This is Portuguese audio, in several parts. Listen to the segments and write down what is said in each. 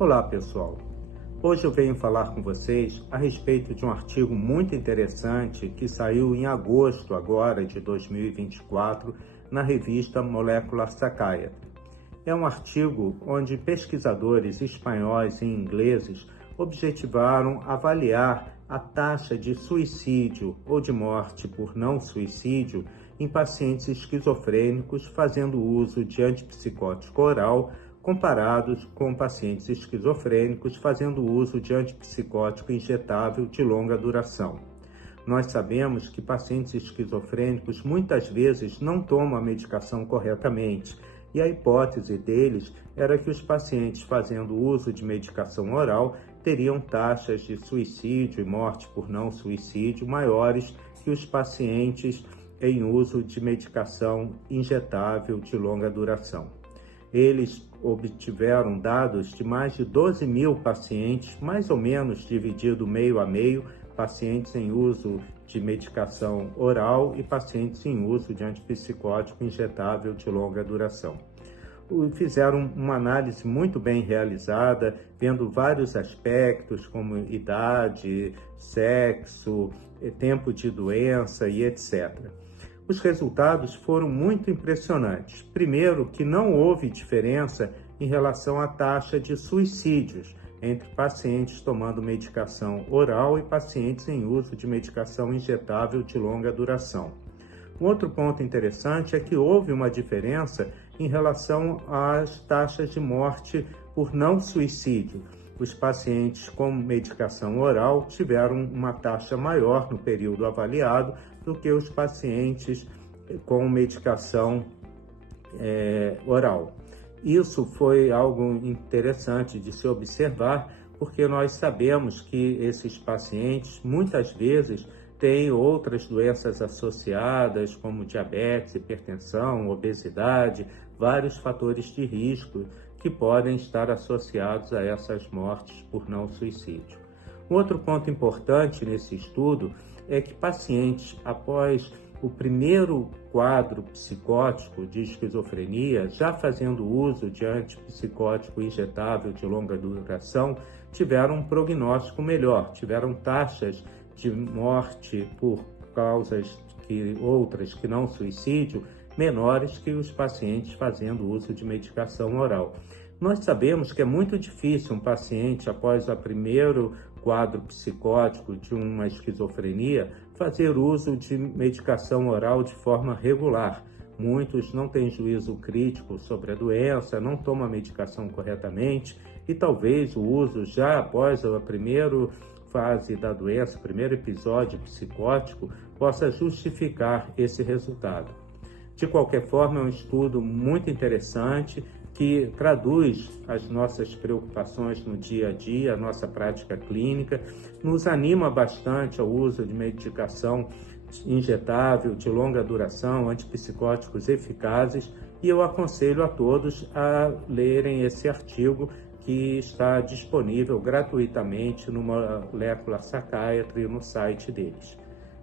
Olá pessoal, hoje eu venho falar com vocês a respeito de um artigo muito interessante que saiu em agosto agora de 2024 na revista Molecular Psychiatry. É um artigo onde pesquisadores espanhóis e ingleses objetivaram avaliar a taxa de suicídio ou de morte por não suicídio em pacientes esquizofrênicos fazendo uso de antipsicótico oral comparados com pacientes esquizofrênicos fazendo uso de antipsicótico injetável de longa duração. Nós sabemos que pacientes esquizofrênicos muitas vezes não tomam a medicação corretamente, e a hipótese deles era que os pacientes fazendo uso de medicação oral teriam taxas de suicídio e morte por não suicídio maiores que os pacientes em uso de medicação injetável de longa duração. Eles obtiveram dados de mais de 12 mil pacientes, mais ou menos dividido meio a meio, pacientes em uso de medicação oral e pacientes em uso de antipsicótico injetável de longa duração. Fizeram uma análise muito bem realizada, vendo vários aspectos como idade, sexo, tempo de doença e etc. Os resultados foram muito impressionantes. Primeiro, que não houve diferença em relação à taxa de suicídios entre pacientes tomando medicação oral e pacientes em uso de medicação injetável de longa duração. Um outro ponto interessante é que houve uma diferença em relação às taxas de morte por não suicídio. Os pacientes com medicação oral tiveram uma taxa maior no período avaliado do que os pacientes com medicação oral. Isso foi algo interessante de se observar, porque nós sabemos que esses pacientes muitas vezes têm outras doenças associadas, como diabetes, hipertensão, obesidade, vários fatores de risco que podem estar associados a essas mortes por não suicídio. Um outro ponto importante nesse estudo é que pacientes, após o primeiro quadro psicótico de esquizofrenia, já fazendo uso de antipsicótico injetável de longa duração, tiveram um prognóstico melhor, tiveram taxas de morte por causas outras que não suicídio menores que os pacientes fazendo uso de medicação oral. Nós sabemos que é muito difícil um paciente, após o primeiro quadro psicótico de uma esquizofrenia, fazer uso de medicação oral de forma regular. Muitos não têm juízo crítico sobre a doença, não tomam a medicação corretamente e talvez o uso já após a primeira fase da doença, o primeiro episódio psicótico, possa justificar esse resultado. De qualquer forma, é um estudo muito interessante que traduz as nossas preocupações no dia a dia, a nossa prática clínica, nos anima bastante ao uso de medicação injetável de longa duração, antipsicóticos eficazes, e eu aconselho a todos a lerem esse artigo que está disponível gratuitamente no Molecular Psychiatry no site deles.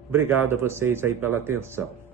Obrigado a vocês aí pela atenção.